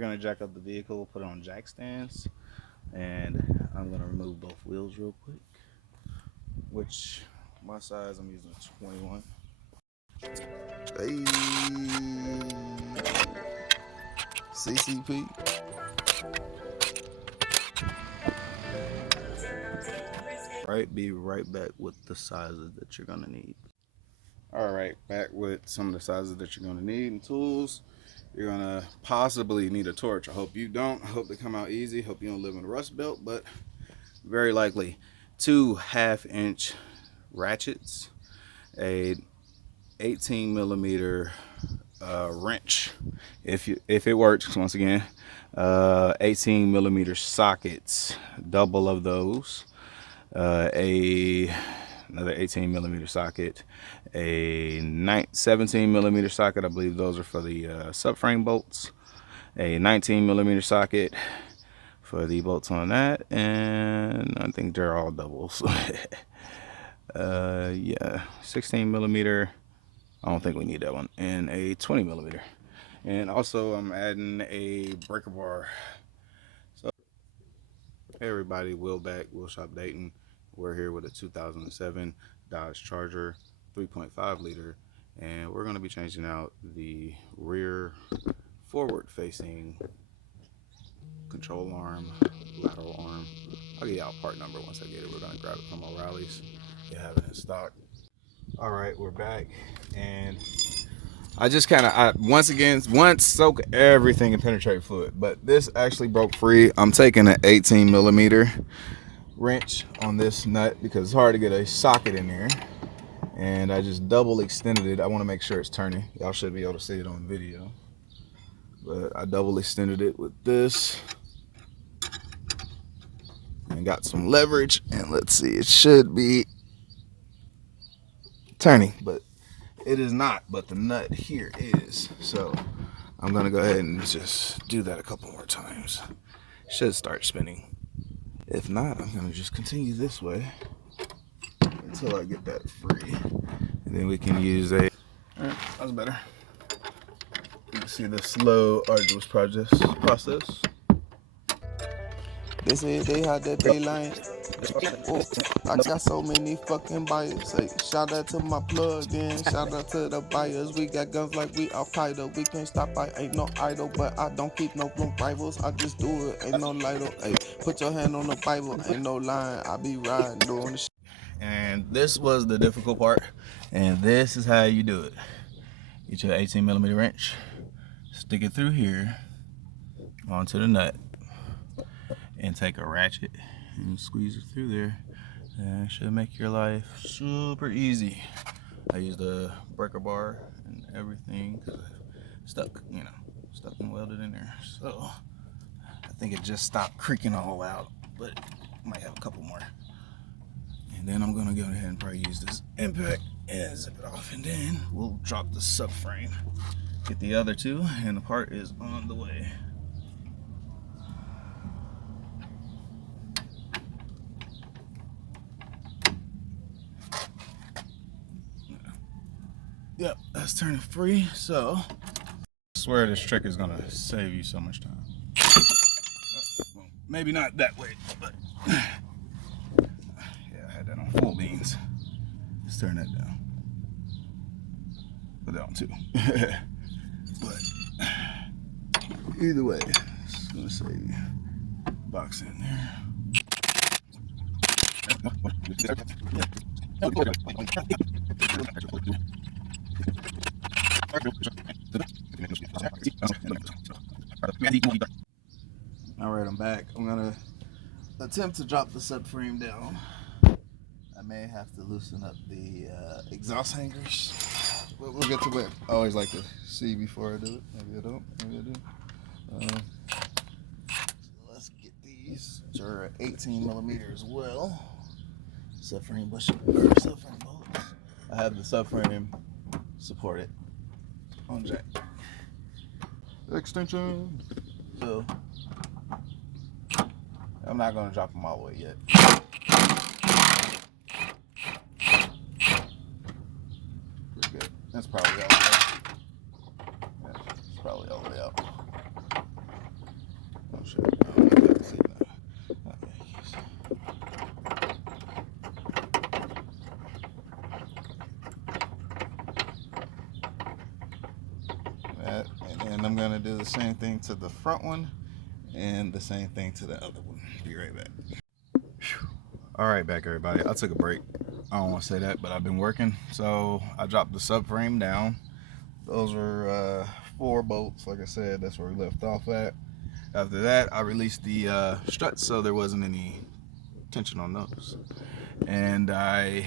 you're gonna jack up the vehicle, put it on jack stands, and I'm gonna remove both wheels real quick. Which my size, I'm using a 21. Hey, CCP. Right, be right back with the sizes that you're gonna need. All right, back with some of the sizes that you're gonna need and tools. You're gonna possibly need a torch. I hope you don't. I hope they come out easy. Hope you don't live in a rust belt, but very likely. 2 1/2-inch ratchets, a 18 millimeter wrench, if it works. Once again, 18 millimeter sockets, double of those. Another 18 millimeter socket, a 17 millimeter socket. I believe those are for the subframe bolts. A 19 millimeter socket for the bolts on that, and I think they're all doubles. Yeah, 16 millimeter. I don't think we need that one, and a 20 millimeter. And also, I'm adding a breaker bar. So, hey everybody, Will back, Will Shop Dayton. We're here with a 2007 Dodge Charger 3.5 liter, and we're going to be changing out the rear forward facing control arm, lateral arm. I'll get y'all part number once I get it. We're going to grab it from O'Reilly's. They have it in stock. All right, we're back, and I just kind of, once soak everything in penetrate fluid, but this actually broke free. I'm taking an 18 millimeter wrench on this nut because it's hard to get a socket in there, and I just double extended it. I want to make sure it's turning. Y'all should be able to see it on video, but I double extended it with this and got some leverage, and let's see, it should be turning, but it is not, but the nut here is. So I'm gonna go ahead and just do that a couple more times. Should start spinning. If not, I'm gonna just continue this way until I get that free, and then we can use a. All right, that's better. You can see the slow, arduous process. They say they had that they line. Oh, I got so many fucking buyers. Hey, shout out to my plug in. Shout out to the buyers. We got guns like we Al Qaeda. We can't stop. I ain't no idol, but I don't keep no rivals. I just do it. Ain't no lidle. Hey, put your hand on the Bible. Ain't no lying. I be riding doing the shit. And this was the difficult part. And this is how you do it. Get your 18 millimeter wrench. Stick it through here onto the nut. And take a ratchet and squeeze it through there. And it should make your life super easy. I used a breaker bar and everything because I stuck and welded in there. So I think it just stopped creaking all out, but might have a couple more. And then I'm gonna go ahead and probably use this impact and zip it off, and then we'll drop the subframe. Get the other two, and the part is on the way. Yep, that's turning free, so I swear this trick is gonna save you so much time. Well, maybe not that way, but yeah, I had that on full beans. Let's turn that down. Put that on too. But either way, it's gonna save you. Box in there. All right, I'm back. I'm gonna attempt to drop the subframe down. I may have to loosen up the exhaust hangers, but we'll get to it. I always like to see before I do it. Maybe I don't. Maybe I do. So let's get these, which are 18 millimeter as well. Subframe bolts. I have the subframe supported on jack. Extension. So I'm not gonna drop them all the way yet. Pretty good. That's probably all the way out. Yeah, it's probably all the way out. gonna do the same thing to the front one and the same thing to the other one. Be right back. All right, back everybody. I took a break. I don't want to say that, but I've been working. So I dropped the subframe down. Those were 4 bolts. Like I said, that's where we left off at. After that, I released the struts so there wasn't any tension on those. And I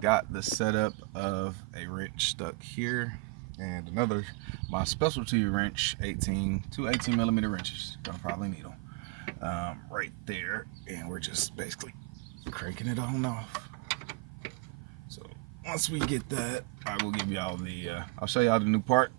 got the setup of a wrench stuck here and another, my specialty wrench, 2 18 millimeter wrenches. Gonna probably need them right there, and we're just basically cranking it on off. So once we get that, I will give y'all the I'll show y'all the new part.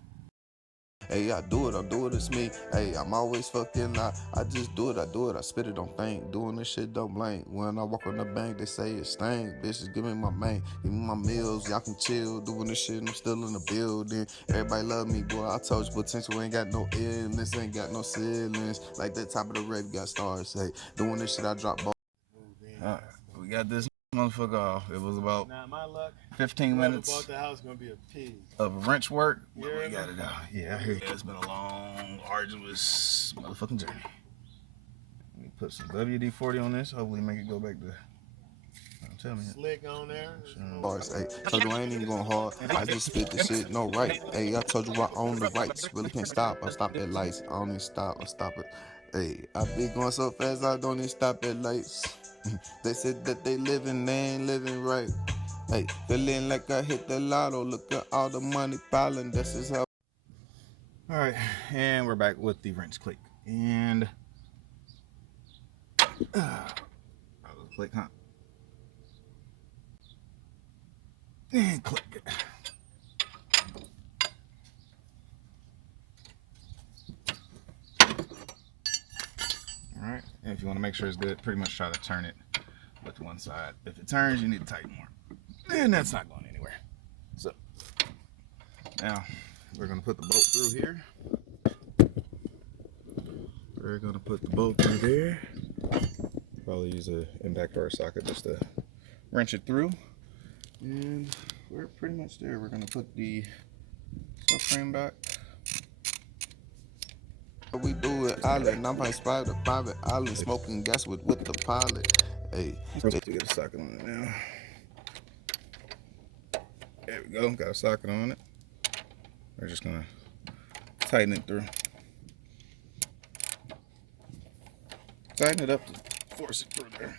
Hey, I do it, it's me. Hey, I'm always fucking I just do it, I spit it, don't think. Doing this shit, don't blame. When I walk on the bank, they say it's stank. Bitches, give me my main, give me my meals, y'all can chill. Doing this shit, I'm still in the building. Everybody love me, boy, I told you potential ain't got no endless, ain't got no ceilings. Like that top of the red got stars, hey. Doing this shit, I drop both. We got this motherfucker off. It was about 15 minutes the house gonna be a pig. of wrench work. But we got it out. Yeah, I hear you. It's been a long, arduous motherfucking journey. Let me put some WD-40 on this. Hopefully make it go back to, tell me. Slick on there. Hey, told you I ain't even going hard. I just spit the shit, no right. Hey, I told you I own the rights. Really can't stop. I stop at lights. I don't even stop. I stop it. Hey, I be going so fast I don't even stop at lights. They said that they living, they ain't living right. Hey, feeling like I hit the lotto. Look at all the money piling. This is how. All right, and we're back with the wrench click. And click, huh? And click it. All right, and if you want to make sure it's good, pretty much try to turn it with one side. If it turns, you need to tighten more. And that's not going anywhere. So now we're gonna put the bolt through here. We're gonna put the bolt through there. Probably use an impact or a socket just to wrench it through. And we're pretty much there. We're gonna put the subframe back. We do it island. I'm inspired to private island. Smoking gas with the pilot. Hey, to get a socket on it now. There we go. Got a socket on it. We're just gonna tighten it through. Tighten it up to force it through there.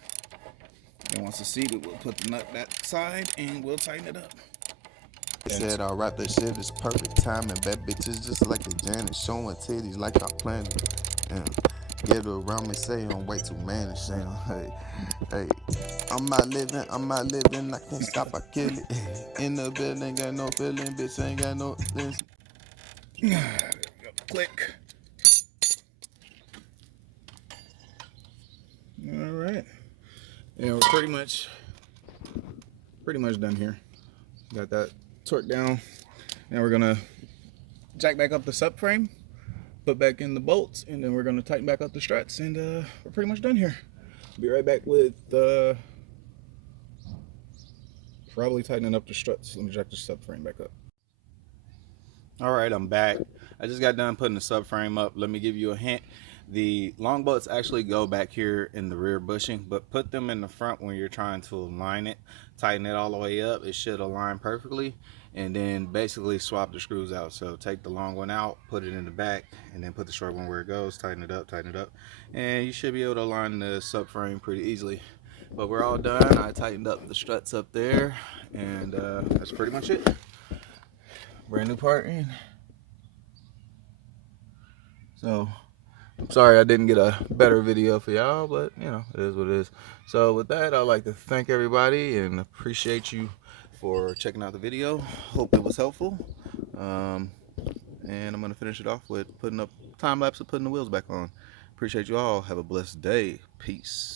And once it's seated, we'll put the nut that side and we'll tighten it up. They said I rap that shit is perfect timing. Bad bitches just like the Janet, showing titties like I planned it. And get around me, say I'm way too managed. Hey, I'm not living, I can't stop, I kill it. In the building, got no feeling, bitch ain't got no this. There we go. Click. All right, and we're pretty much done here. Got that torque down. Now we're gonna jack back up the subframe, put back in the bolts, and then we're gonna tighten back up the struts, and we're pretty much done here. Be right back with probably tightening up the struts. Let me jack the subframe back up. All right, I'm back. I just got done putting the subframe up. Let me give you a hint. The long bolts actually go back here in the rear bushing, but put them in the front when you're trying to align it. Tighten it all the way up. It should align perfectly, and then basically swap the screws out. So take the long one out, put it in the back, and then put the short one where it goes. Tighten it up, and you should be able to align the subframe pretty easily. But we're all done. I tightened up the struts up there, and that's pretty much it. Brand new part in. So I'm sorry I didn't get a better video for y'all, but you know, it is what it is. So with that, I'd like to thank everybody and appreciate you for checking out the video. Hope it was helpful. And I'm gonna finish it off with putting up time lapse of putting the wheels back on. Appreciate you all. Have a blessed day. Peace.